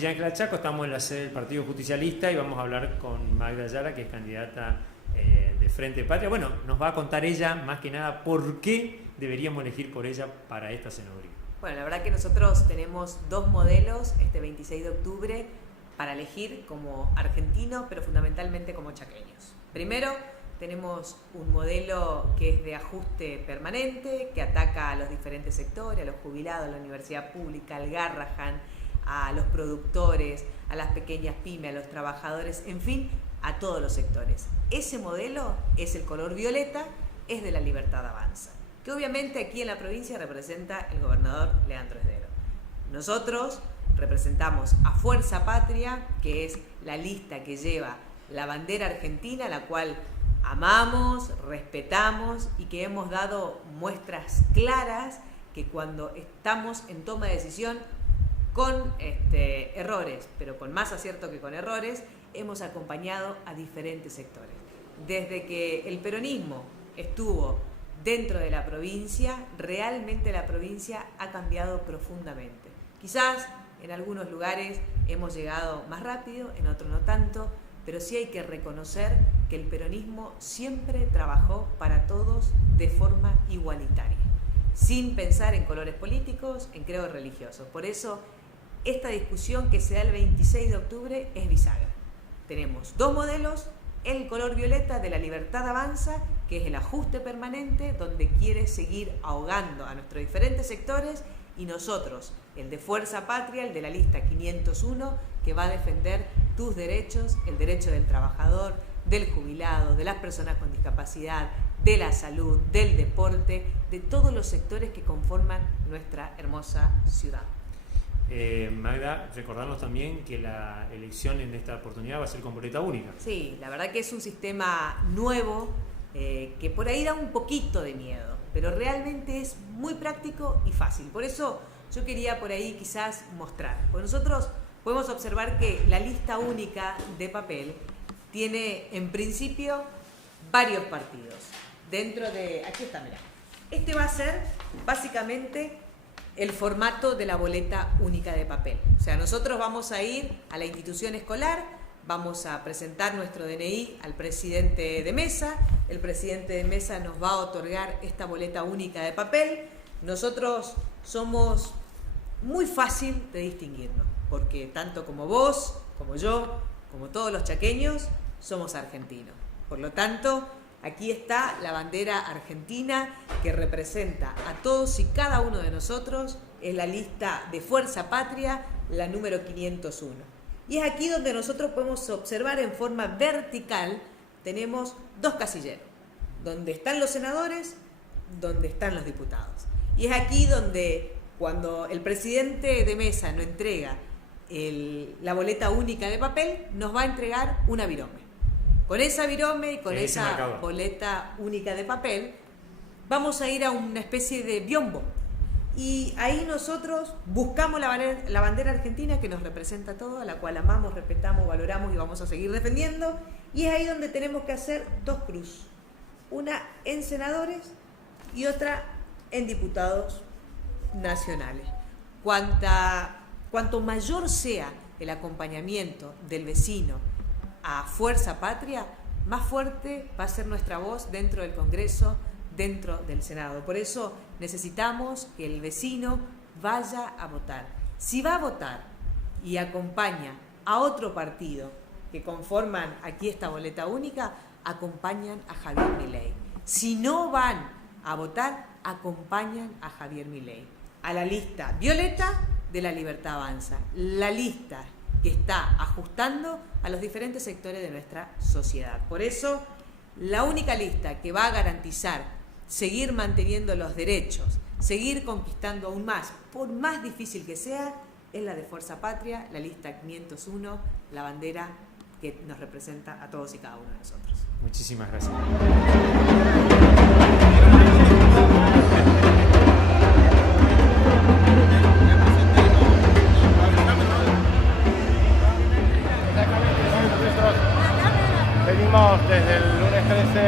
Villa Ángel del Chaco, estamos en la sede del Partido Justicialista y vamos a hablar con Magda Ayala, que es candidata de Frente Patria. Bueno, nos va a contar ella, más que nada, por qué deberíamos elegir por ella para esta senaduría. Bueno, la verdad que nosotros tenemos dos modelos este 26 de octubre para elegir como argentinos, pero fundamentalmente como chaqueños. Primero, tenemos un modelo que es de ajuste permanente, que ataca a los diferentes sectores, a los jubilados, a la universidad pública, al Garrahan, a los productores, a las pequeñas pymes, a los trabajadores, en fin, a todos los sectores. Ese modelo es el color violeta, es de La Libertad Avanza, que obviamente aquí en la provincia representa el gobernador Leandro Esdero. Nosotros representamos a Fuerza Patria, que es la lista que lleva la bandera argentina, la cual amamos, respetamos y que hemos dado muestras claras que cuando estamos en toma de decisión con errores, pero con más acierto que con errores, hemos acompañado a diferentes sectores. Desde que el peronismo estuvo dentro de la provincia, realmente la provincia ha cambiado profundamente. Quizás en algunos lugares hemos llegado más rápido, en otros no tanto, pero sí hay que reconocer que el peronismo siempre trabajó para todos de forma igualitaria, sin pensar en colores políticos, en credos religiosos. Por eso, esta discusión que se da el 26 de octubre es bisagra. Tenemos dos modelos, el color violeta de La Libertad Avanza, que es el ajuste permanente, donde quiere seguir ahogando a nuestros diferentes sectores, y nosotros, el de Fuerza Patria, el de la lista 501, que va a defender tus derechos, el derecho del trabajador, del jubilado, de las personas con discapacidad, de la salud, del deporte, de todos los sectores que conforman nuestra hermosa ciudad. Magda, recordarnos también que la elección en esta oportunidad va a ser con boleta única. Sí, la verdad que es un sistema nuevo que por ahí da un poquito de miedo, pero realmente es muy práctico y fácil. Por eso yo quería por ahí quizás mostrar, porque nosotros podemos observar que la lista única de papel tiene en principio varios partidos. Dentro de, aquí está, mirá, este va a ser básicamente el formato de la boleta única de papel. O sea, nosotros vamos a ir a la institución escolar, vamos a presentar nuestro DNI al presidente de mesa, el presidente de mesa nos va a otorgar esta boleta única de papel. Nosotros somos muy fácil de distinguirnos, porque tanto como vos, como yo, como todos los chaqueños, somos argentinos. Por lo tanto, aquí está la bandera argentina que representa a todos y cada uno de nosotros. Es la lista de Fuerza Patria, la número 501. Y es aquí donde nosotros podemos observar en forma vertical, tenemos dos casilleros, donde están los senadores, donde están los diputados. Y es aquí donde cuando el presidente de mesa nos entrega la boleta única de papel, nos va a entregar una virome. Con esa virome y con esa boleta única de papel, vamos a ir a una especie de biombo. Y ahí nosotros buscamos la bandera argentina que nos representa a todos, a la cual amamos, respetamos, valoramos y vamos a seguir defendiendo. Y es ahí donde tenemos que hacer dos cruces. Una en senadores y otra en diputados nacionales. Cuanto mayor sea el acompañamiento del vecino a Fuerza Patria, más fuerte va a ser nuestra voz dentro del Congreso, dentro del Senado. Por eso necesitamos que el vecino vaya a votar. Si va a votar y acompaña a otro partido que conforman aquí esta boleta única, acompañan a Javier Milei. Si no van a votar, acompañan a Javier Milei. A la lista violeta de La Libertad Avanza, la lista que está ajustando a los diferentes sectores de nuestra sociedad. Por eso, la única lista que va a garantizar seguir manteniendo los derechos, seguir conquistando aún más, por más difícil que sea, es la de Fuerza Patria, la lista 501, la bandera que nos representa a todos y cada uno de nosotros. Muchísimas gracias. Venimos desde el lunes 13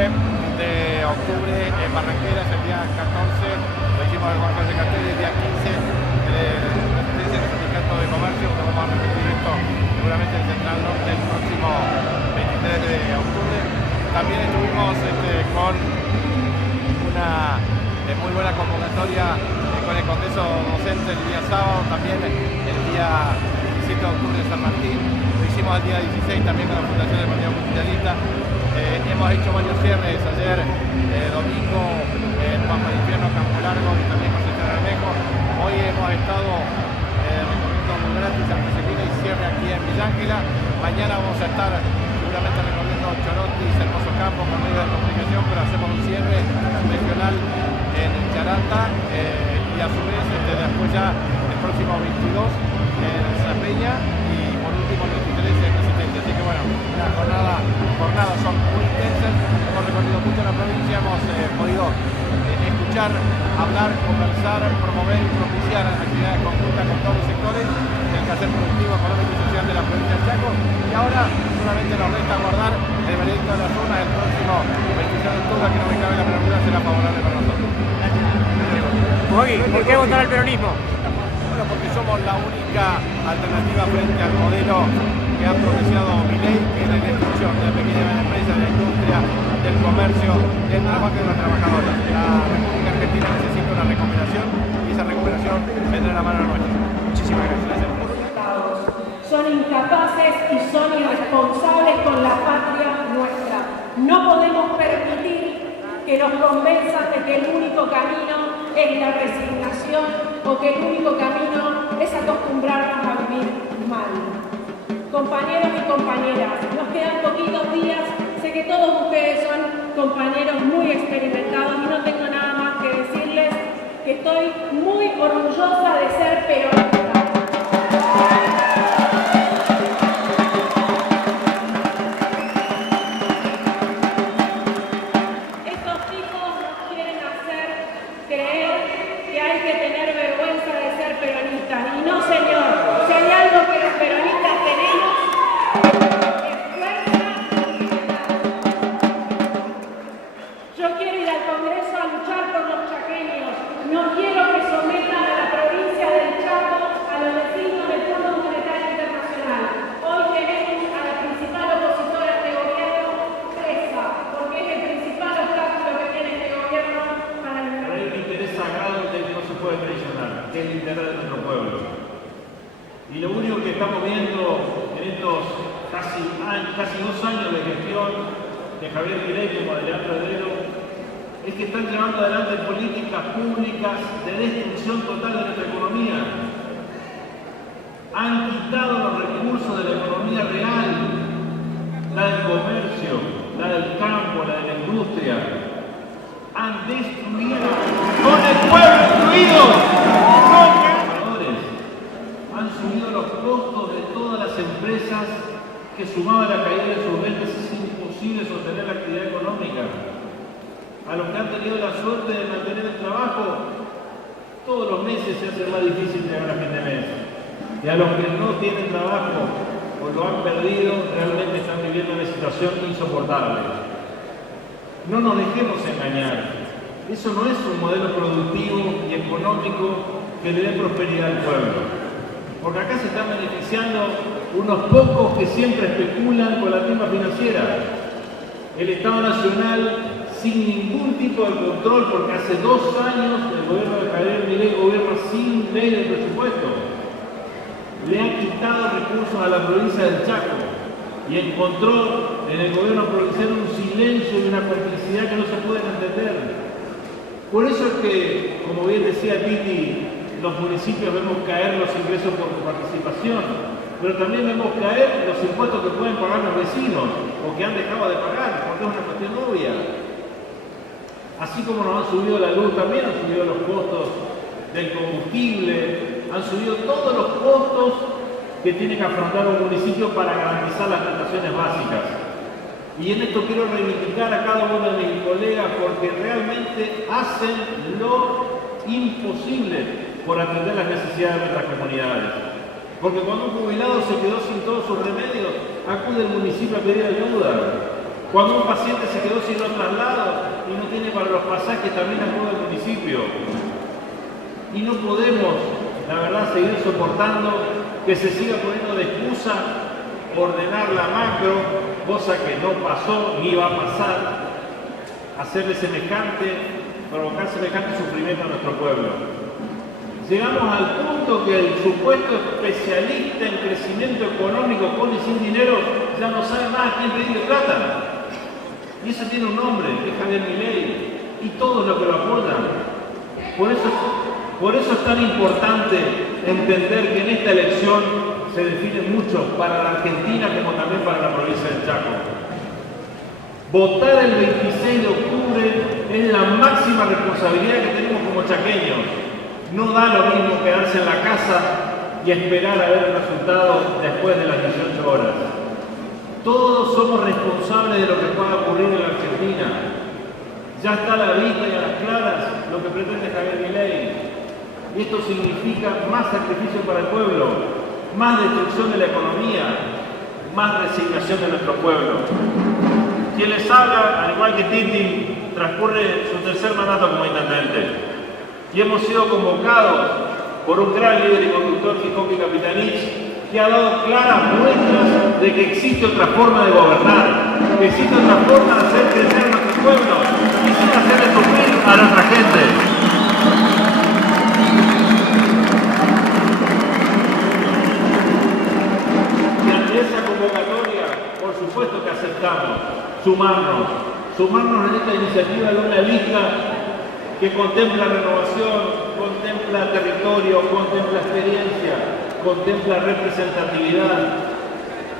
de octubre en Barranqueras, el día 14 lo hicimos el Juan Carlos de Cartel, el día 15 la asistencia del sindicato de Comercio, que vamos a repetir esto seguramente en Central Norte el próximo 23 de octubre. También estuvimos con una muy buena convocatoria con el Congreso Docente el día sábado, también el día 17 de octubre en San Martín. Lo hicimos el día 16 también con la Fundación del Partido Justicialista. Hemos hecho varios cierres ayer, domingo, en Pampa de Infierno, Campo Largo y también con Concepción Bermejo. Hoy hemos estado recorriendo muy gratis hasta que viene y cierre aquí en Villa Ángela. Mañana vamos a estar seguramente recorriendo Chorotis, Hermoso Campo con medios de comunicación, pero hacemos un cierre regional en Charanta y a su vez después ya el próximo 22 en Sarreña y por último el 23 en Resistencia. Así que bueno, las jornadas son muy intensas, hemos recorrido mucho la provincia, hemos podido escuchar, hablar, conversar, promover y propiciar actividades conjuntas con todos los sectores del quehacer productivo, económico y social de la provincia del Chaco. Y ahora solamente nos resta guardar el veredicto de las urnas el próximo 26 de octubre, que no me cabe la menor duda será favorable para nosotros. ¿Por qué votar al peronismo? Bueno, porque somos la única alternativa frente al modelo que ha propiciado Milei, que es la destrucción de la pequeña y mediana empresa, de la industria, del comercio, del trabajo y de los trabajadores. La República Argentina necesita una recuperación y esa recuperación vendrá de la mano nuestra. Muchísimas gracias. Son incapaces y son irresponsables con la patria nuestra. No podemos permitir que nos convenzan de que el único camino es la resignación o que el único camino es acostumbrarnos a vivir mal. Compañeros y compañeras, nos quedan poquitos días. Sé que todos ustedes son compañeros muy experimentados y no tengo nada más que decirles que estoy muy orgullosa de ser peronista. Y lo único que estamos viendo en estos casi 2 años de gestión de Javier Milei como Leandro Heredero es que están llevando adelante políticas públicas de destrucción total de nuestra economía. Han quitado los recursos de la economía real, la del comercio, la del campo, la de la industria. Han destruido con el pueblo incluido. Han subido los costos de todas las empresas que sumado a la caída de sus ventas es imposible sostener la actividad económica. A los que han tenido la suerte de mantener el trabajo, todos los meses se hace más difícil llegar a fin de mes. Y a los que no tienen trabajo o lo han perdido, realmente están viviendo una situación insoportable. No nos dejemos engañar. Eso no es un modelo productivo y económico que le dé prosperidad al pueblo. Porque acá se están beneficiando unos pocos que siempre especulan con la timba financiera. El Estado Nacional, sin ningún tipo de control, porque hace 2 años el gobierno de Javier Milei gobierna sin ley de presupuesto, le ha quitado recursos a la provincia del Chaco y encontró en el gobierno provincial un silencio y una complicidad que no se pueden entender. Por eso es que, como bien decía Titi, los municipios vemos caer los ingresos por participación, pero también vemos caer los impuestos que pueden pagar los vecinos o que han dejado de pagar, porque es una cuestión obvia. Así como nos han subido la luz, también han subido los costos del combustible, han subido todos los costos que tiene que afrontar un municipio para garantizar las prestaciones básicas. Y en esto quiero reivindicar a cada uno de mis colegas porque realmente hacen lo imposible por atender las necesidades de nuestras comunidades. Porque cuando un jubilado se quedó sin todos sus remedios, acude al municipio a pedir ayuda. Cuando un paciente se quedó sin los traslados y no tiene para los pasajes, también acude al municipio. Y no podemos, la verdad, seguir soportando que se siga poniendo de excusa ordenar la macro, cosa que no pasó ni va a pasar, provocar semejante sufrimiento a nuestro pueblo. Llegamos al punto que el supuesto especialista en crecimiento económico con y sin dinero ya no sabe más a quién pedirle plata. Y eso tiene un nombre, que es Javier Milei, y todos los que lo apoyan. Por eso es tan importante entender que en esta elección se define mucho para la Argentina como también para la provincia del Chaco. Votar el 26 de octubre es la máxima responsabilidad que tenemos como chaqueños. No da lo mismo quedarse en la casa y esperar a ver el resultado después de las 18 horas. Todos somos responsables de lo que pueda ocurrir en la Argentina. Ya está a la vista y a las claras lo que pretende Javier Milei. Y esto significa más sacrificio para el pueblo, más destrucción de la economía, más resignación de nuestro pueblo. Quien les habla, al igual que Titi, transcurre su tercer mandato como intendente. Y hemos sido convocados por un gran líder y conductor, Joaquín Capitanich, que ha dado claras muestras de que existe otra forma de gobernar, que existe otra forma de hacer crecer a nuestro pueblo y sin hacerle sufrir a nuestra gente. Y ante esa convocatoria, por supuesto que aceptamos sumarnos en esta iniciativa de una lista que contempla renovación, contempla territorio, contempla experiencia, contempla representatividad.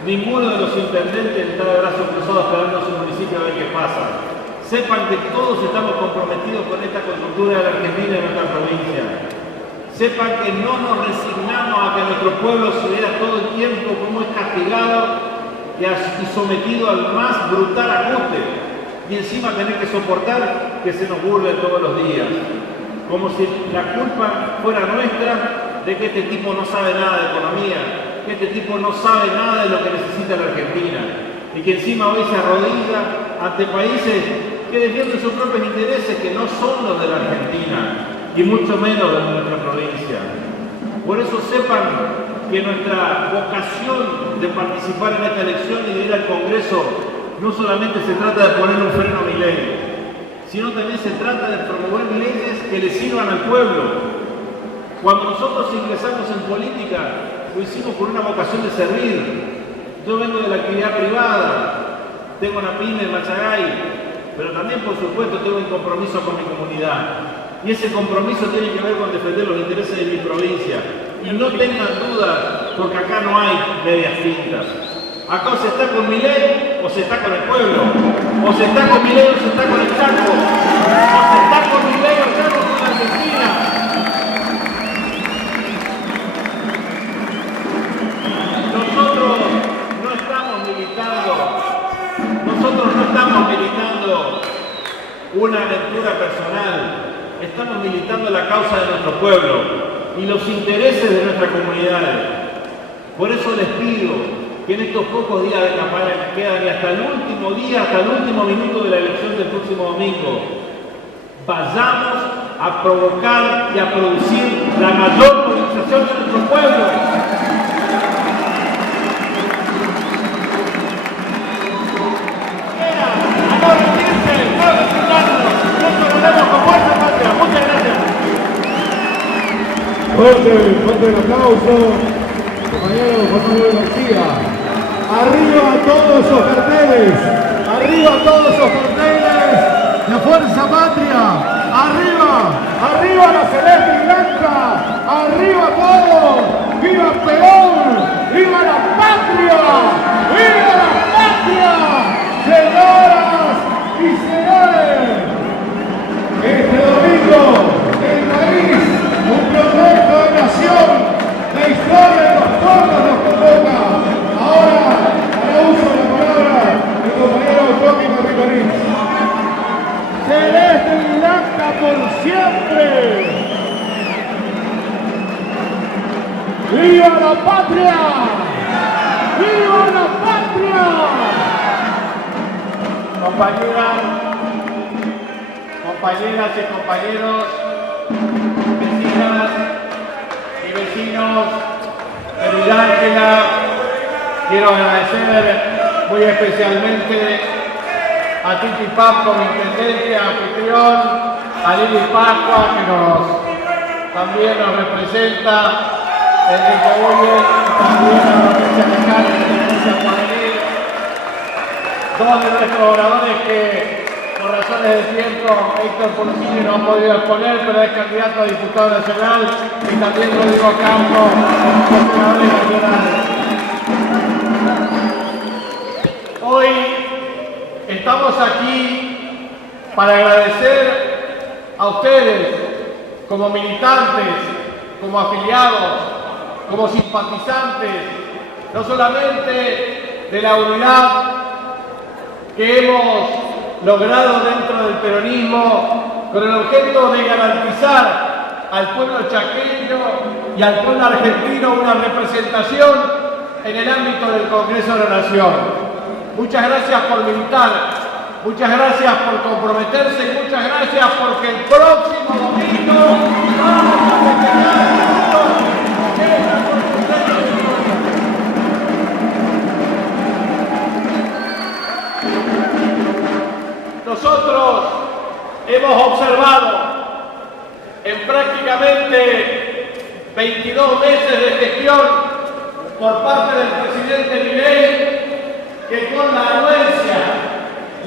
Ninguno de los intendentes está de brazos cruzados esperando a su municipio a ver qué pasa. Sepan que todos estamos comprometidos con esta coyuntura de la Argentina y de nuestra provincia. Sepan que no nos resignamos a que nuestro pueblo se vea todo el tiempo como es castigado y sometido al más brutal ajuste. Y encima tener que soportar que se nos burle todos los días. Como si la culpa fuera nuestra de que este tipo no sabe nada de economía, que este tipo no sabe nada de lo que necesita la Argentina. Y que encima hoy se arrodilla ante países que defienden sus propios intereses, que no son los de la Argentina, y mucho menos los de nuestra provincia. Por eso sepan que nuestra vocación de participar en esta elección y de ir al Congreso no solamente se trata de poner un freno a Milei, sino también se trata de promover leyes que le sirvan al pueblo. Cuando nosotros ingresamos en política, lo hicimos con una vocación de servir. Yo vengo de la actividad privada, tengo una pyme en Machagay, pero también, por supuesto, tengo un compromiso con mi comunidad. Y ese compromiso tiene que ver con defender los intereses de mi provincia. Y no tengan dudas, porque acá no hay medias tintas. Acá o se está con Milei o se está con el pueblo. O se está con Milei o se está con el Chaco. O se está con Milei o se está con la Argentina. Nosotros no estamos militando una aventura personal. Estamos militando la causa de nuestro pueblo y los intereses de nuestra comunidad. Por eso les pido que en estos pocos días de campaña que quedan y hasta el último día, hasta el último minuto de la elección del próximo domingo, vayamos a provocar y a producir la mayor movilización de nuestro pueblo. Fuerte el aplauso, compañero José Luis García. Arriba todos esos carteles, arriba todos esos carteles de Fuerza Patria, arriba la celeste y blanca, arriba todos, viva Peón, viva la patria, señoras y señores. Este domingo el país, un proyecto de nación, la historia de los pueblos nos convoca. Ahora, para uso de la palabra, el compañero Joaquín Capitanich. Celeste y blanca por siempre. ¡Viva la patria! ¡Viva la patria! Compañeras y compañeros, vecinas y vecinos querida Ángela, quiero agradecer muy especialmente a Titi Pap como intendente, anfitrión, a Lili Pascua que también nos representa, Enrique Bulle, también a la provincia de Cáceres, Iglesia Juvenil, dos de nuestros oradores que por razones de tiempo Héctor Porcini no ha podido exponer, pero es candidato a diputado nacional, y también Rodrigo Campos, senador nacional. Hoy estamos aquí para agradecer a ustedes como militantes, como afiliados, como simpatizantes, no solamente de la unidad que hemos logrado dentro del peronismo con el objeto de garantizar al pueblo chaqueño y al pueblo argentino una representación en el ámbito del Congreso de la Nación. Muchas gracias por militar, muchas gracias por comprometerse y muchas gracias porque el próximo domingo vamos a festejar juntos esta constitución. Nosotros hemos observado en prácticamente 22 meses de gestión por parte del presidente Milei que con la anuencia,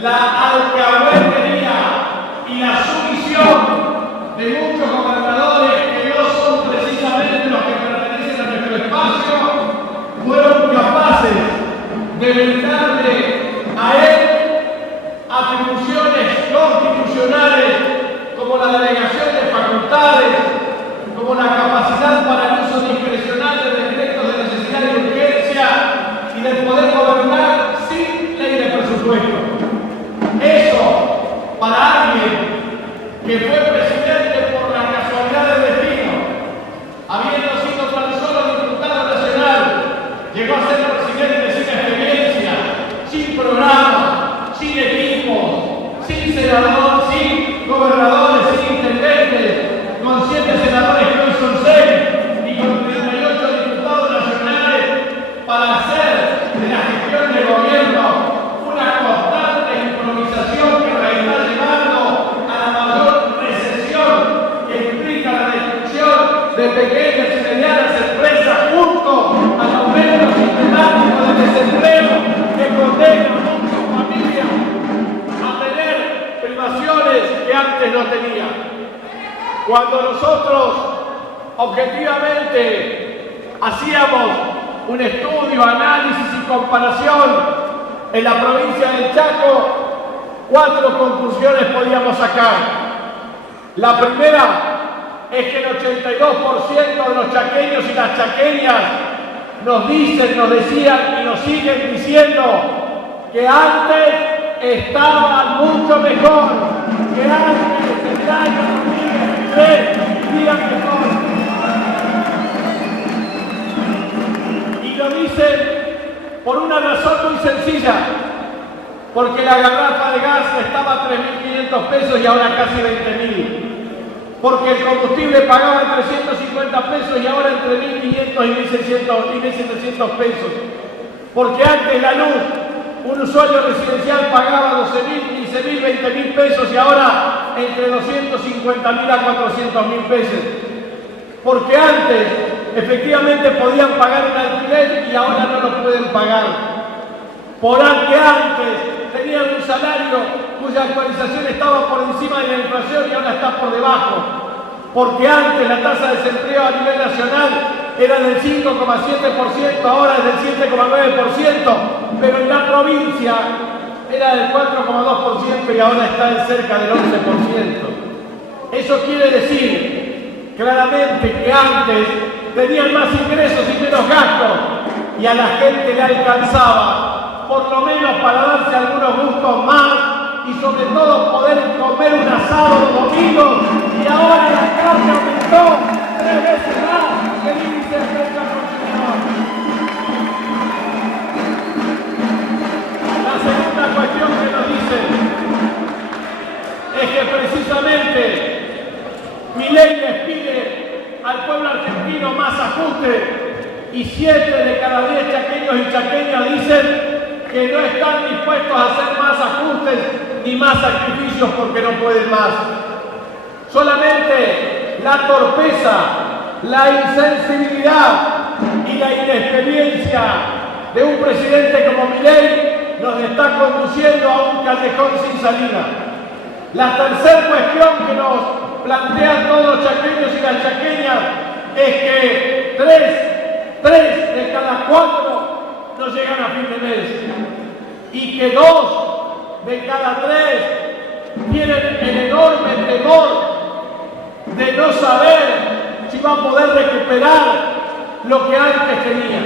la alcahuetería y la sumisión de muchos gobernadores que no son precisamente los que pertenecen a nuestro espacio, fueron capaces de brindarle a él atribuciones constitucionales como la delegación de facultades, como la capacidad para el uso discrecional de decretos de necesidad y urgencia y del poder gobernar sin ley de presupuesto. Eso, para alguien que fue presidente por la casualidad del destino, habiendo sido tan solo diputado nacional, llegó a ser presidente sin experiencia, sin programa, sin equipo, sin senador, sin gobernadores, sin intendentes, con 7 senadores que hoy son 6 y con 38 diputados nacionales, para hacer de la gestión del gobierno una constante improvisación que nos está llevando a la mayor recesión que implica la destrucción de pequeñas y medianas empresas junto al aumento sistemático del desempleo que condena a muchas familias a tener privaciones que antes no tenían. Cuando nosotros objetivamente hacíamos un estudio, análisis y comparación en la provincia del Chaco, 4 conclusiones podíamos sacar. La primera es que el 82% de los chaqueños y las chaqueñas nos dicen, nos decían y nos siguen diciendo que antes estaban mucho mejor, que antes el año 2023 vivían mejor. Y lo dicen por una razón muy sencilla, porque la garrafa de gas estaba a 3.500 pesos y ahora casi 20.000. Porque el combustible pagaba 350 pesos y ahora entre 1.500 y 1.700 pesos. Porque antes la luz, un usuario residencial pagaba 12.000, 15.000, 20.000 pesos y ahora entre 250.000 a 400.000 pesos. Porque antes efectivamente podían pagar un alquiler y ahora no lo pueden pagar. Porque antes tenían un salario cuya actualización estaba por encima de la inflación y ahora está por debajo. Porque antes la tasa de desempleo a nivel nacional era del 5,7%, ahora es del 7,9%, pero en la provincia era del 4,2% y ahora está en cerca del 11%. Eso quiere decir claramente que antes tenían más ingresos y menos gastos y a la gente le alcanzaba por lo menos para darse algunos gustos más y sobre todo poder comer un asado los domingos, y ahora la carne aumentó 3 veces más que el índice de precio al consumidor. La segunda cuestión que nos dicen es que precisamente Milei les pide al pueblo argentino más ajuste y 7 de cada 10 chaqueños y chaqueñas dicen que no están dispuestos a hacer más ajustes ni más sacrificios porque no pueden más. Solamente la torpeza, la insensibilidad y la inexperiencia de un presidente como Milei nos está conduciendo a un callejón sin salida. La tercera cuestión que nos plantean todos los chaqueños y las chaqueñas es que 3 de cada 4 no llegan a fin de mes y que 2 de cada 3 tienen el enorme temor de no saber si va a poder recuperar lo que antes tenía.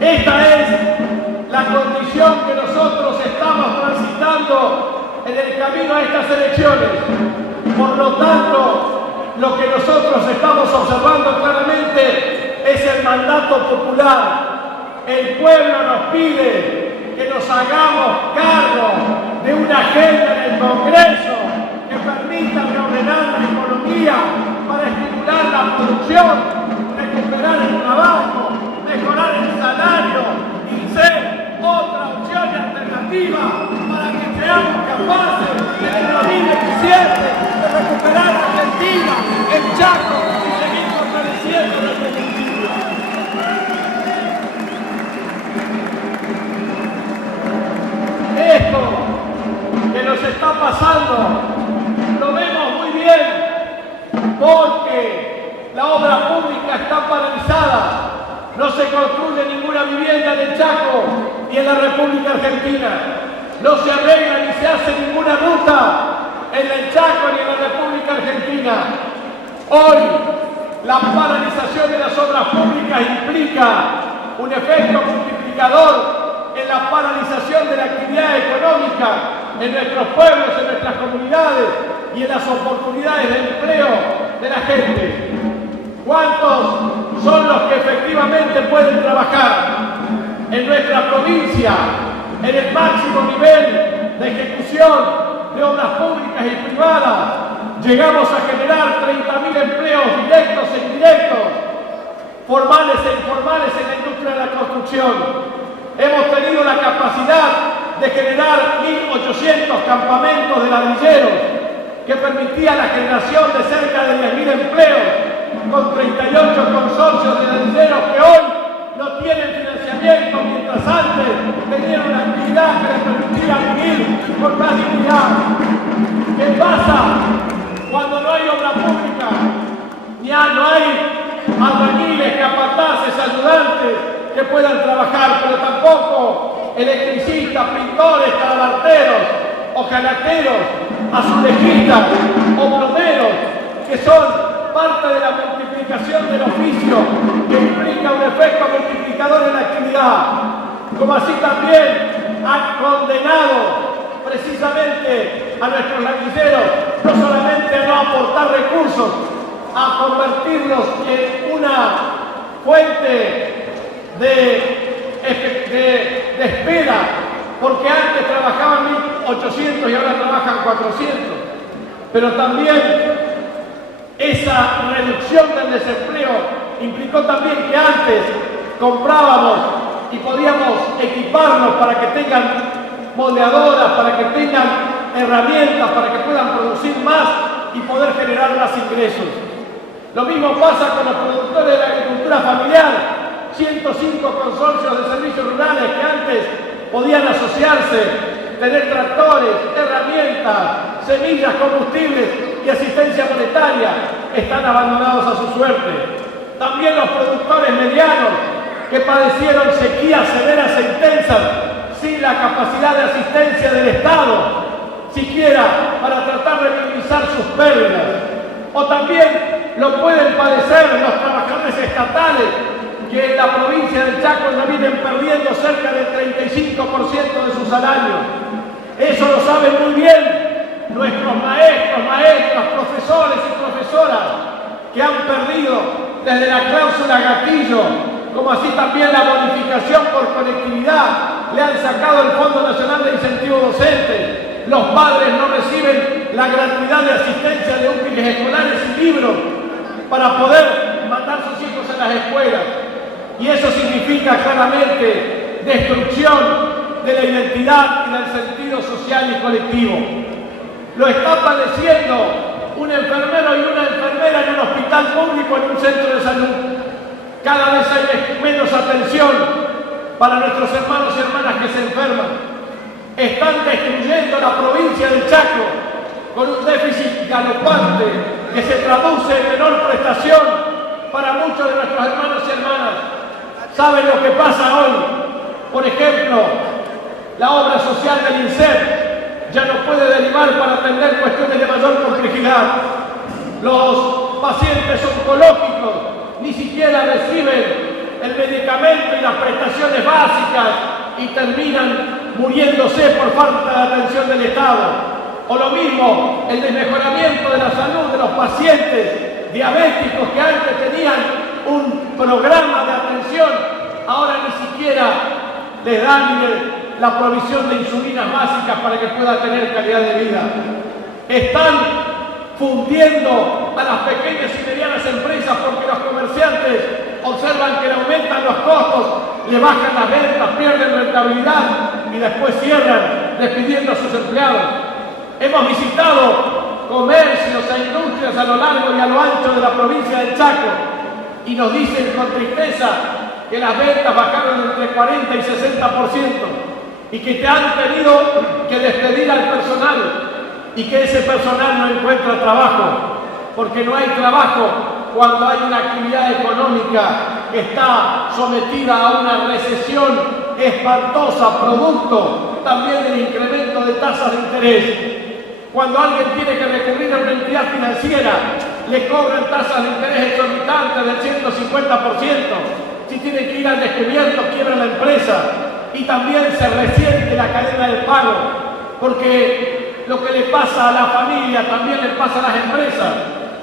Esta es la condición que nosotros estamos transitando en el camino a estas elecciones. Por lo tanto, lo que nosotros estamos observando claramente es el mandato popular. El pueblo nos pide que nos hagamos cargo de una agenda en el Congreso que permita reordenar la economía para estimular la producción, recuperar el trabajo, mejorar el salario y ser otra opción y alternativa para que seamos capaces en el 2027 de recuperar Argentina, el Chaco y seguir fortaleciendo nuestro municipio. Esto que nos está pasando lo vemos muy bien porque la obra pública está paralizada. No se construye ninguna vivienda en el Chaco y en la República Argentina. No se arregla ni se hace ninguna ruta en el Chaco ni en la República Argentina. Hoy, la paralización de las obras públicas implica un efecto multiplicador en la paralización de la actividad económica en nuestros pueblos, en nuestras comunidades y en las oportunidades de empleo de la gente. ¿Cuántos son los que efectivamente pueden trabajar en nuestra provincia en el máximo nivel de ejecución de obras públicas y privadas? Llegamos a generar 30.000 empleos directos e indirectos, formales e informales en la industria de la construcción. Hemos tenido la capacidad de generar 1.800 campamentos de ladrilleros que permitía la generación de cerca de 10.000 empleos con 38 consorcios de ladrilleros que hoy no tienen financiamiento, mientras antes tenían una actividad que les permitía vivir con más dignidad. ¿Qué pasa cuando no hay obra pública? Ya no hay albañiles, capataces, ayudantes que puedan trabajar, pero tampoco electricistas, pintores, talabarteros, hojalateros, azulejistas o plomeros, que son parte de la multiplicación del oficio, que implica un efecto multiplicador en la actividad. Como así también han condenado precisamente a nuestros ladrilleros, no solamente a no aportar recursos, a convertirlos en una fuente de espera, porque antes trabajaban 1.800 y ahora trabajan 400. Pero también esa reducción del desempleo implicó también que antes comprábamos y podíamos equiparnos para que tengan moldeadoras, para que tengan herramientas, para que puedan producir más y poder generar más ingresos. Lo mismo pasa con los productores de la agricultura familiar. 105 consorcios de servicios rurales que antes podían asociarse, tener tractores, herramientas, semillas, combustibles y asistencia monetaria, están abandonados a su suerte. También los productores medianos que padecieron sequías severas e intensas sin la capacidad de asistencia del Estado, siquiera para tratar de minimizar sus pérdidas. O también lo pueden padecer los trabajadores estatales que en la provincia del Chaco ya vienen perdiendo cerca del 35% de su salario. Eso lo saben muy bien nuestros maestros, maestras, profesores y profesoras que han perdido desde la cláusula gatillo, como así también la bonificación por conectividad, le han sacado el Fondo Nacional de Incentivo Docente. Los padres no reciben la gratuidad de asistencia de útiles escolares y libros para poder mandar sus hijos a las escuelas. Y eso significa claramente destrucción de la identidad y del sentido social y colectivo. Lo está padeciendo un enfermero y una enfermera en un hospital público, en un centro de salud. Cada vez hay menos atención para nuestros hermanos y hermanas que se enferman. Están destruyendo la provincia del Chaco con un déficit galopante que se traduce en menor prestación para muchos de nuestros hermanos y hermanas. ¿Saben lo que pasa hoy? Por ejemplo, la obra social del INSEP ya no puede derivar para atender cuestiones de mayor complejidad. Los pacientes oncológicos ni siquiera reciben el medicamento y las prestaciones básicas y terminan muriéndose por falta de atención del Estado. O lo mismo, el desmejoramiento de la salud de los pacientes diabéticos que antes tenían un programa de atención, ahora ni siquiera les dan la provisión de insulinas básicas para que pueda tener calidad de vida. Están fundiendo a las pequeñas y medianas empresas porque los comerciantes observan que le aumentan los costos, le bajan las ventas, pierden rentabilidad y después cierran despidiendo a sus empleados. Hemos visitado comercios e industrias a lo largo y a lo ancho de la provincia del Chaco y nos dicen con tristeza que las ventas bajaron entre 40 y 60% y que te han tenido que despedir al personal y que ese personal no encuentra trabajo, porque no hay trabajo cuando hay una actividad económica que está sometida a una recesión espantosa, producto también del incremento de tasas de interés. Cuando alguien tiene que recurrir a una entidad financiera, le cobran tasas de interés exorbitantes del 150%. Si tiene que ir al descubierto, quiebra la empresa. Y también se resiente la cadena de pago, porque lo que le pasa a la familia también le pasa a las empresas,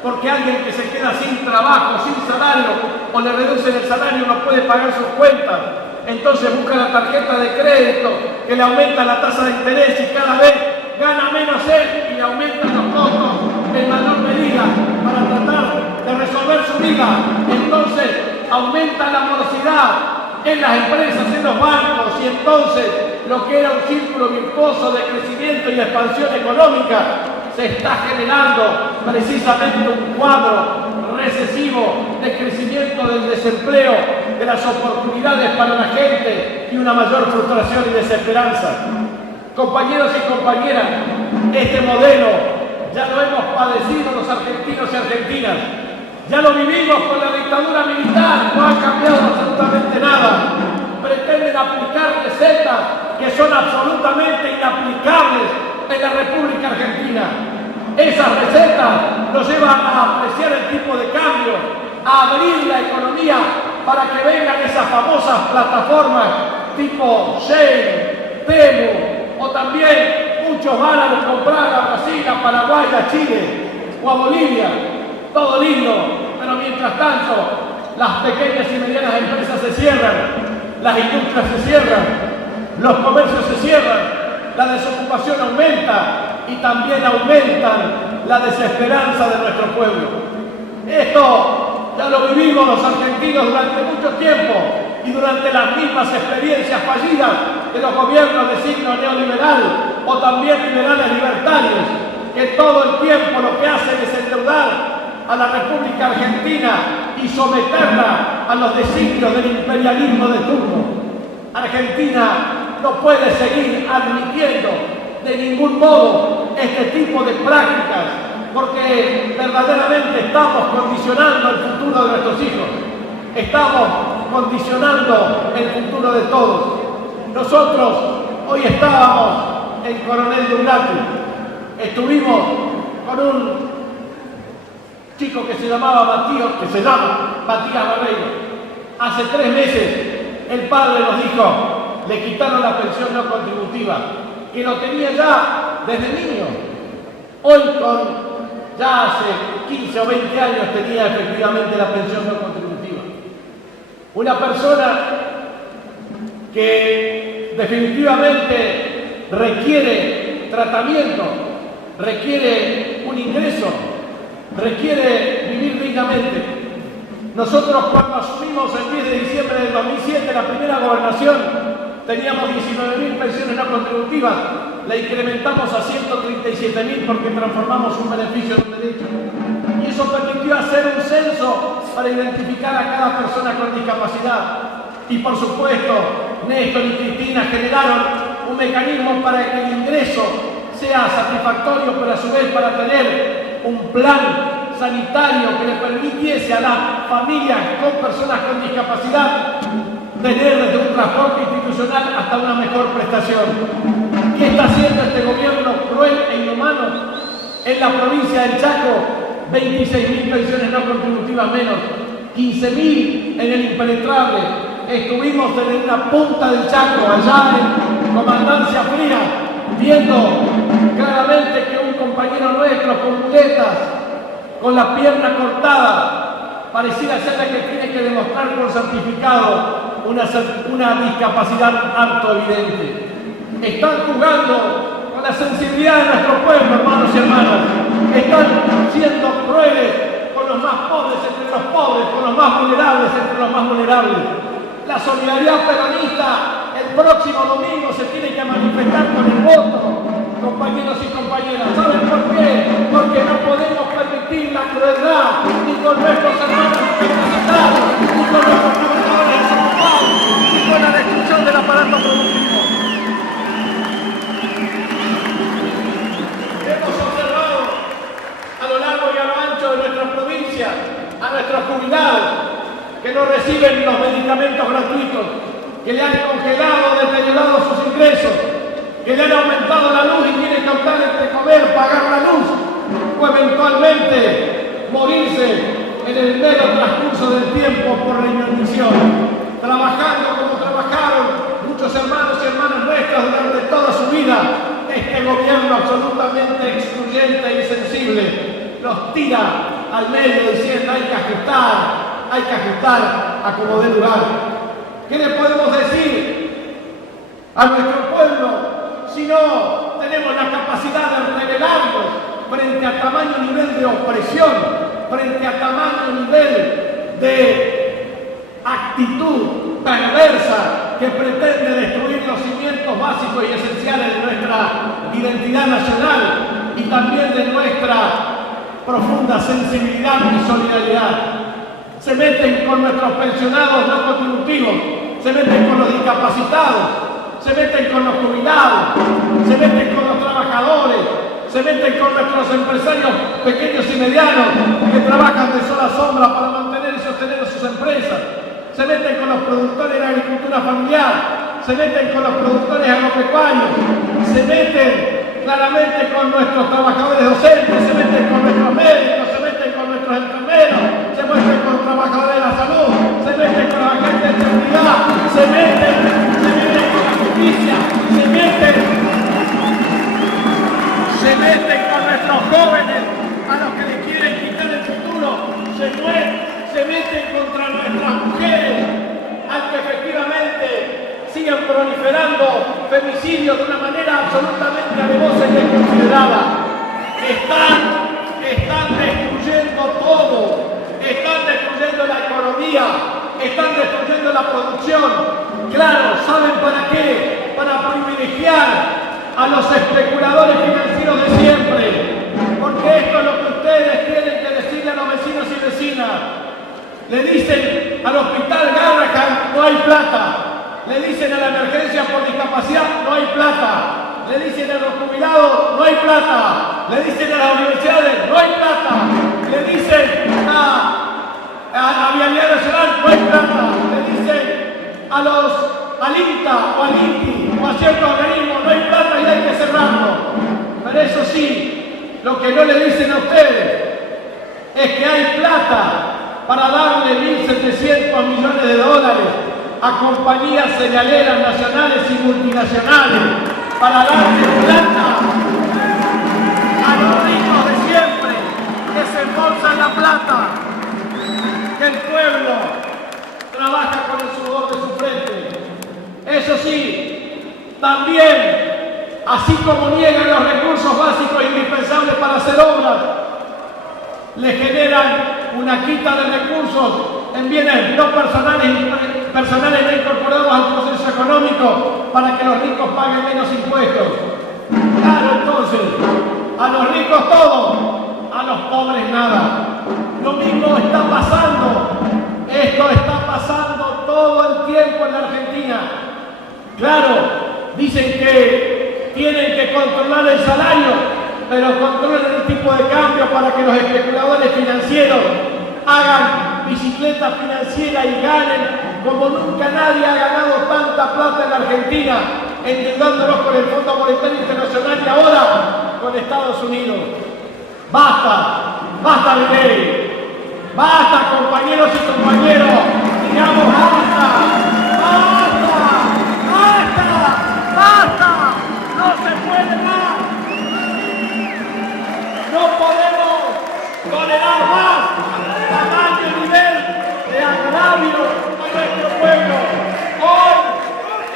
porque alguien que se queda sin trabajo, sin salario, o le reducen el salario no puede pagar sus cuentas, entonces busca la tarjeta de crédito que le aumenta la tasa de interés y cada vez gana menos él y le aumentan los costos en mayor medida para tratar de resolver su vida. Entonces aumenta la morosidad en las empresas, en los bancos, y entonces lo que era un círculo virtuoso de crecimiento y de expansión económica se está generando precisamente un cuadro recesivo de crecimiento del desempleo, de las oportunidades para la gente y una mayor frustración y desesperanza. Compañeros y compañeras, este modelo ya lo hemos padecido los argentinos y argentinas. Ya lo vivimos con la dictadura militar, no ha cambiado absolutamente nada. Pretenden aplicar recetas que son absolutamente inaplicables en la República Argentina. Esas recetas nos llevan a apreciar el tipo de cambio, a abrir la economía para que vengan esas famosas plataformas tipo Shein, Temu, o también muchos van a comprar a Brasil, a Paraguay, a Chile o a Bolivia. Todo lindo, pero mientras tanto las pequeñas y medianas empresas se cierran, las industrias se cierran, los comercios se cierran, la desocupación aumenta y también aumentan la desesperanza de nuestro pueblo. Esto ya lo vivimos los argentinos durante mucho tiempo y durante las mismas experiencias fallidas de los gobiernos de signo neoliberal o también liberales libertarios, que todo el tiempo lo que hacen es endeudar a la República Argentina y someterla a los designios del imperialismo de turno. Argentina no puede seguir admitiendo de ningún modo este tipo de prácticas, porque verdaderamente estamos condicionando el futuro de nuestros hijos, estamos condicionando el futuro de todos. Nosotros hoy estábamos en Coronel Durlati, estuvimos con un chico que se llama Matías Barreiro. Hace 3 meses el padre nos dijo, le quitaron la pensión no contributiva, que lo tenía ya desde niño. Hoy ya hace 15 o 20 años tenía efectivamente la pensión no contributiva. Una persona que definitivamente requiere tratamiento, requiere un ingreso, requiere vivir dignamente. Nosotros cuando asumimos el 10 de diciembre del 2007 la primera gobernación, teníamos 19.000 pensiones no contributivas, la incrementamos a 137.000 porque transformamos un beneficio en un derecho. Y eso permitió hacer un censo para identificar a cada persona con discapacidad. Y por supuesto, Néstor y Cristina generaron un mecanismo para que el ingreso sea satisfactorio, pero a su vez para tener un plan sanitario que le permitiese a las familias con personas con discapacidad tener desde un transporte institucional hasta una mejor prestación. ¿Qué está haciendo este gobierno cruel e inhumano? En la provincia del Chaco, 26.000 pensiones no contributivas menos, 15.000 en el impenetrable. Estuvimos en una punta del Chaco, allá en Comandancia Fría, viendo claramente que un compañero nuestro con muletas, con la pierna cortada, pareciera ser la que tiene que demostrar con certificado una discapacidad harto evidente. Están jugando con la sensibilidad de nuestro pueblo, hermanos y hermanas. Están siendo crueles con los más pobres entre los pobres, con los más vulnerables entre los más vulnerables. La solidaridad peronista el próximo domingo se tiene que manifestar con el voto, compañeros y compañeras. ¿Saben por qué? Porque no podemos permitir la crueldad ni con nuestros hermanos discapacitados, ni con nuestros trabajadores desocupados, ni con la destrucción del aparato productivo. Hemos observado a lo largo y a lo ancho de nuestra provincia a nuestros jubilados que no reciben los medicamentos gratuitos, que le han congelado, deteriorado sus ingresos, que le han aumentado la luz y tienen que optar entre comer, pagar la luz o eventualmente morirse en el mero transcurso del tiempo por la inanición, trabajando como trabajaron muchos hermanos y hermanas nuestras durante toda su vida. Este gobierno absolutamente excluyente e insensible los tira al medio diciendo hay que ajustar a como dé lugar. ¿Qué le podemos decir a nuestro pueblo si no tenemos la capacidad de rebelarnos frente a tamaño nivel de opresión, frente a tamaño nivel de actitud perversa que pretende destruir los cimientos básicos y esenciales de nuestra identidad nacional y también de nuestra profunda sensibilidad y solidaridad? Se meten con nuestros pensionados no contributivos, se meten con los discapacitados, se meten con los jubilados, se meten con los trabajadores, se meten con nuestros empresarios pequeños y medianos que trabajan de sola sombra para mantener y sostener sus empresas, se meten con los productores de la agricultura familiar, se meten con los productores agropecuarios, se meten claramente con nuestros trabajadores docentes, se meten con nuestros médicos, se meten con nuestros enfermeros, se meten con trabajadores de la salud, se meten con los agentes de seguridad, se meten con la justicia, se meten con nuestros jóvenes a los que les quieren quitar el futuro, se meten contra nuestras mujeres, al que efectivamente siguen proliferando femicidios de una manera absolutamente alevosa y desconsiderada. Están destruyendo todo, están destruyendo la economía, están destruyendo la producción. Claro, ¿saben para qué? Para privilegiar a los especuladores financieros de siempre. Porque esto es lo que ustedes tienen que decirle a los vecinos y vecinas. Le dicen al hospital Garrahan, no hay plata. Le dicen a la emergencia por discapacidad, no hay plata. Le dicen a los jubilados, no hay plata. Le dicen a las universidades, no hay plata. Le dicen a Vialidad Nacional, no hay plata. Le dicen al INTA o al INTI o a ciertos organismos, no hay plata y hay que cerrarlo. Pero eso sí, lo que no le dicen a ustedes es que hay plata para darle 1.700 millones de dólares a compañías cerealeras nacionales y multinacionales, para darle plata a los ricos de siempre que se embolsan la plata que el pueblo trabaja con el sudor de su frente. Eso sí, también, así como niegan los recursos básicos indispensables para hacer obras, le generan una quita de recursos en bienes no personales no incorporados al proceso económico para que los ricos paguen menos impuestos. Claro, entonces, a los ricos todo, a los pobres nada. Lo mismo está pasando. Esto está pasando todo el tiempo en la Argentina. Claro, dicen que tienen que controlar el salario, pero controlen el tipo de cambio para que los especuladores financieros hagan bicicleta financiera y ganen como nunca nadie ha ganado tanta plata en la Argentina, endeudándonos con el Fondo Monetario Internacional y ahora con Estados Unidos. Basta, basta de ley, basta compañeros y compañeros, digamos basta, basta, basta, basta, no se puede más, no podemos tolerar más tamaño nivel de agravio a nuestro pueblo. Hoy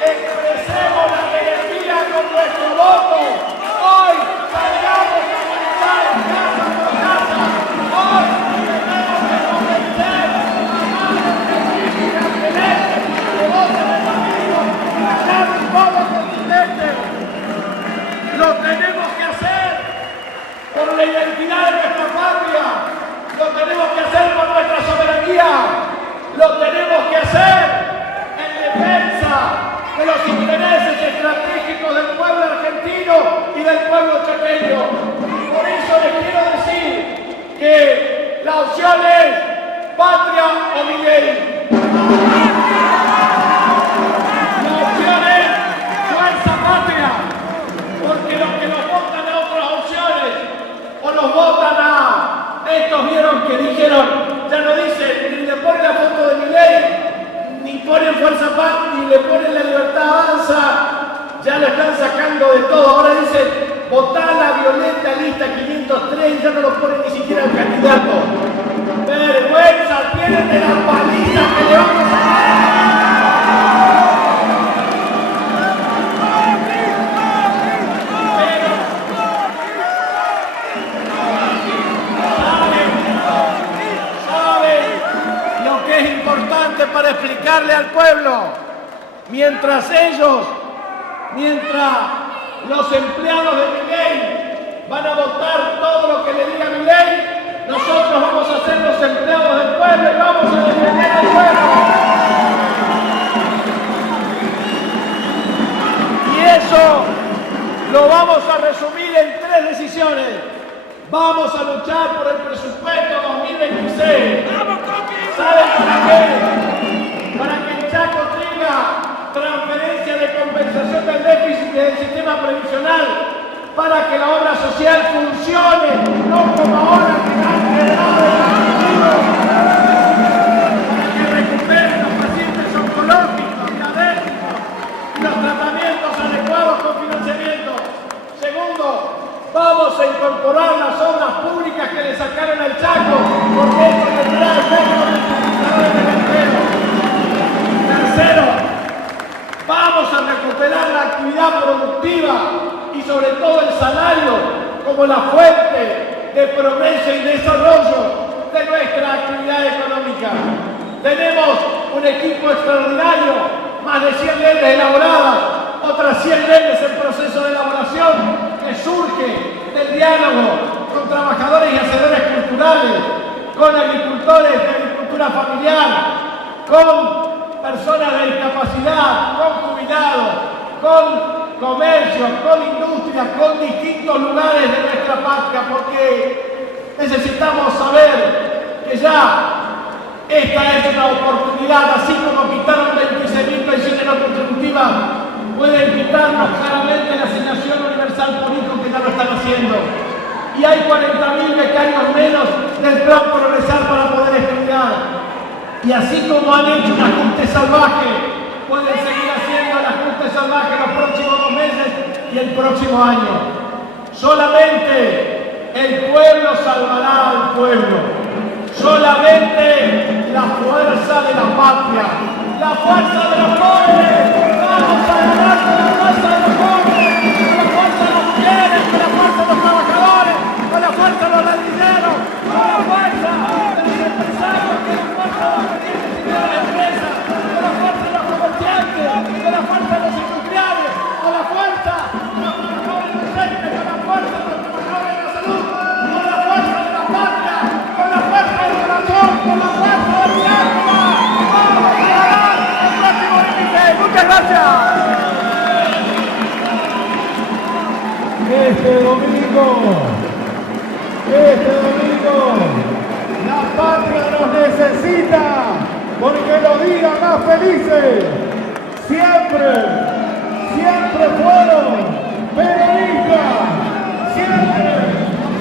expresemos la rebeldía con nuestro voto. Hoy salgamos a marchar casa por casa. Hoy tenemos que convencer a más de que voten el partido para un voto contundente. Lo tenemos que hacer por la identidad de nuestra patria. Lo tenemos que hacer por nuestra soberanía. Lo tenemos que hacer en defensa de los intereses estratégicos del pueblo argentino y del pueblo chaqueño. Y por eso les quiero decir que la opción es Patria o Milei. La opción es Fuerza Patria, porque los que nos votan a otras opciones o nos votan a estos, vieron que dijeron, ya no dicen, ni le ponen la foto de Milei, ni ponen Fuerza Patria, ni le ponen La Libertad Avanza, ya lo están sacando de todo. Ahora dicen, votar la violenta lista 503, ya no lo ponen ni siquiera el candidato. Vergüenza tienen de la paliza que le vamos a dar. Para explicarle al pueblo, mientras los empleados de Milei van a votar todo lo que le diga Milei, nosotros vamos a ser los empleados del pueblo y vamos a defender al pueblo. Y eso lo vamos a resumir en 3 decisiones. Vamos a luchar por el presupuesto 2026. ¿Saben para qué? Para que el Chaco tenga transferencia de compensación del déficit del sistema previsional, para que la obra social funcione, no como ahora que han quebrado el argentino, para que recuperen los pacientes oncológicos, diabéticos y los tratamientos adecuados con financiamiento. Segundo, vamos a incorporar las obras públicas que le sacaron al Chaco, porque esto tendrá efectos multiplicadores del empleo. Tercero, vamos a recuperar la actividad productiva y sobre todo el salario como la fuente de progreso y desarrollo de nuestra actividad económica. Tenemos un equipo extraordinario, más de 100 leyes elaboradas, otras 100 leyes en proceso de elaboración, que surge del diálogo con trabajadores y hacedores culturales, con agricultores de agricultura familiar, con personas de discapacidad, con jubilados, con comercio, con industria, con distintos lugares de nuestra patria, porque necesitamos saber que ya esta es una oportunidad, así como quitaron 26.000 pensiones no contributivas, pueden quitarnos claramente la asignación universal por hijo, que ya lo están haciendo. Y hay 40.000 becarios menos del plan Progresar para poder estudiar. Y así como han hecho un ajuste salvaje, pueden seguir haciendo el ajuste salvaje los próximos 2 meses y el próximo año. Solamente el pueblo salvará al pueblo. Solamente la fuerza de la patria, la fuerza de los jóvenes. Vamos a ganar con la fuerza de los jóvenes, con la fuerza de las mujeres, con la fuerza de los trabajadores, con la fuerza de los ladrilleros, con la fuerza de los Gracias. Este domingo, la patria nos necesita, porque los días más felices siempre fueron peronistas,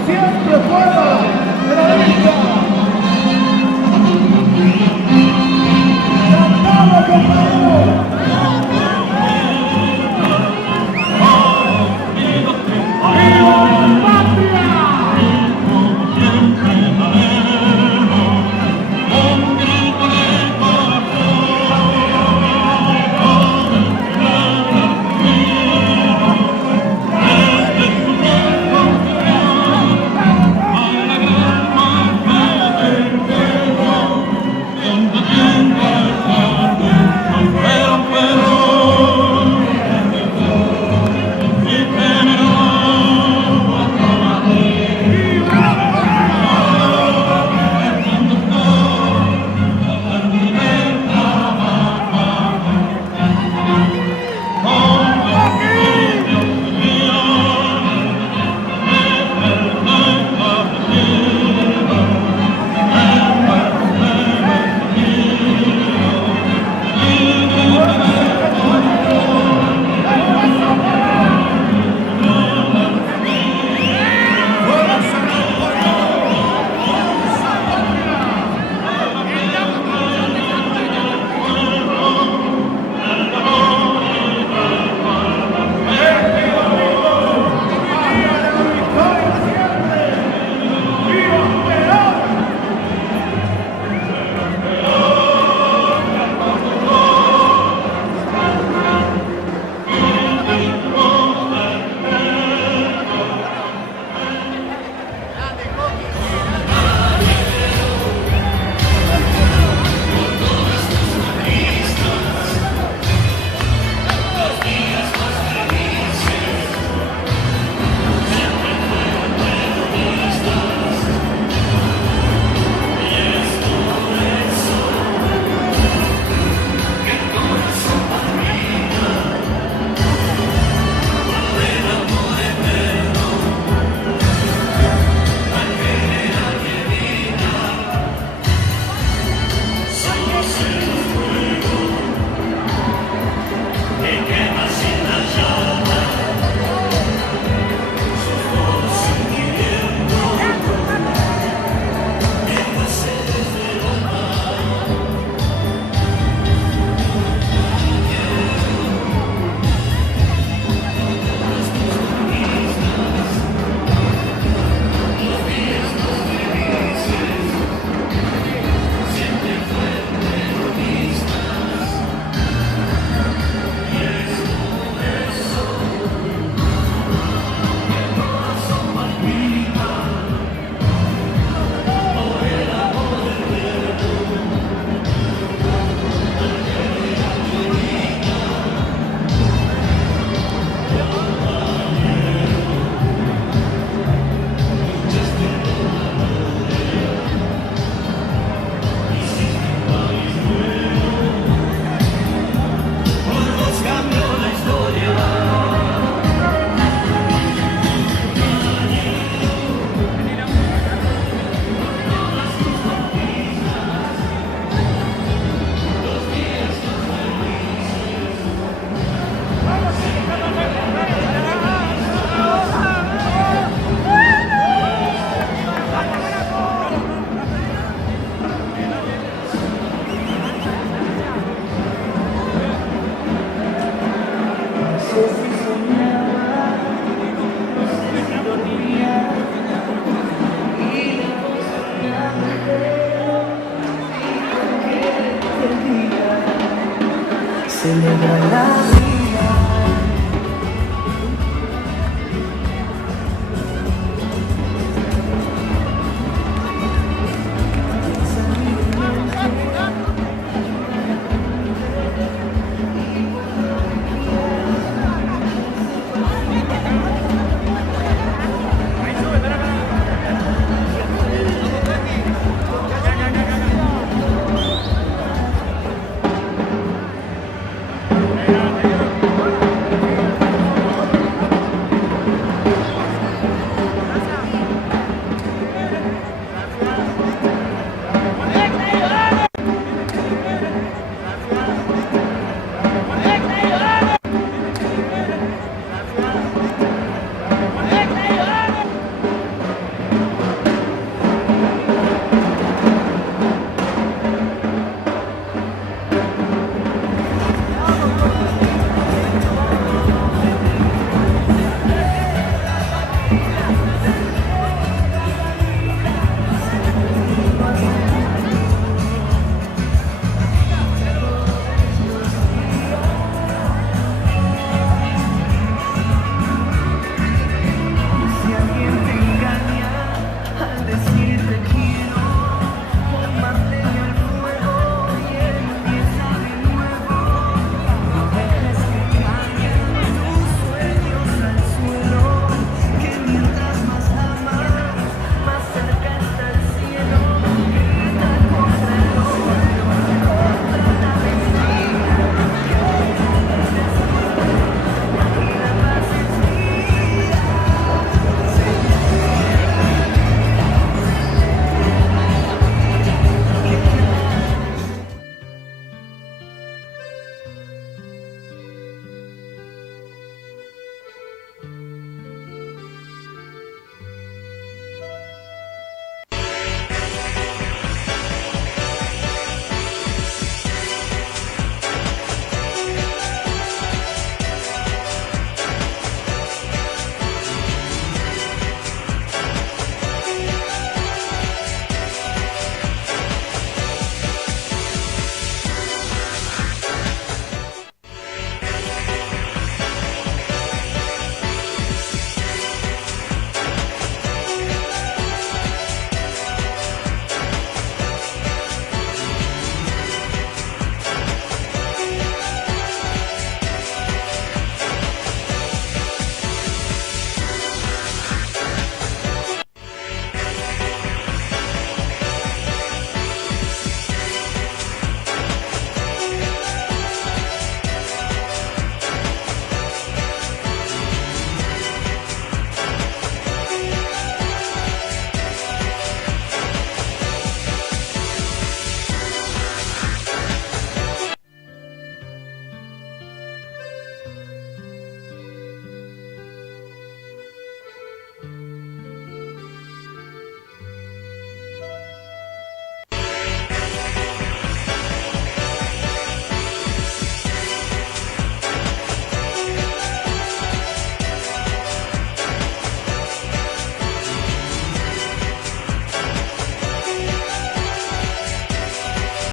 siempre fueron peronistas. ¡Cantamos, compañeros! celebra la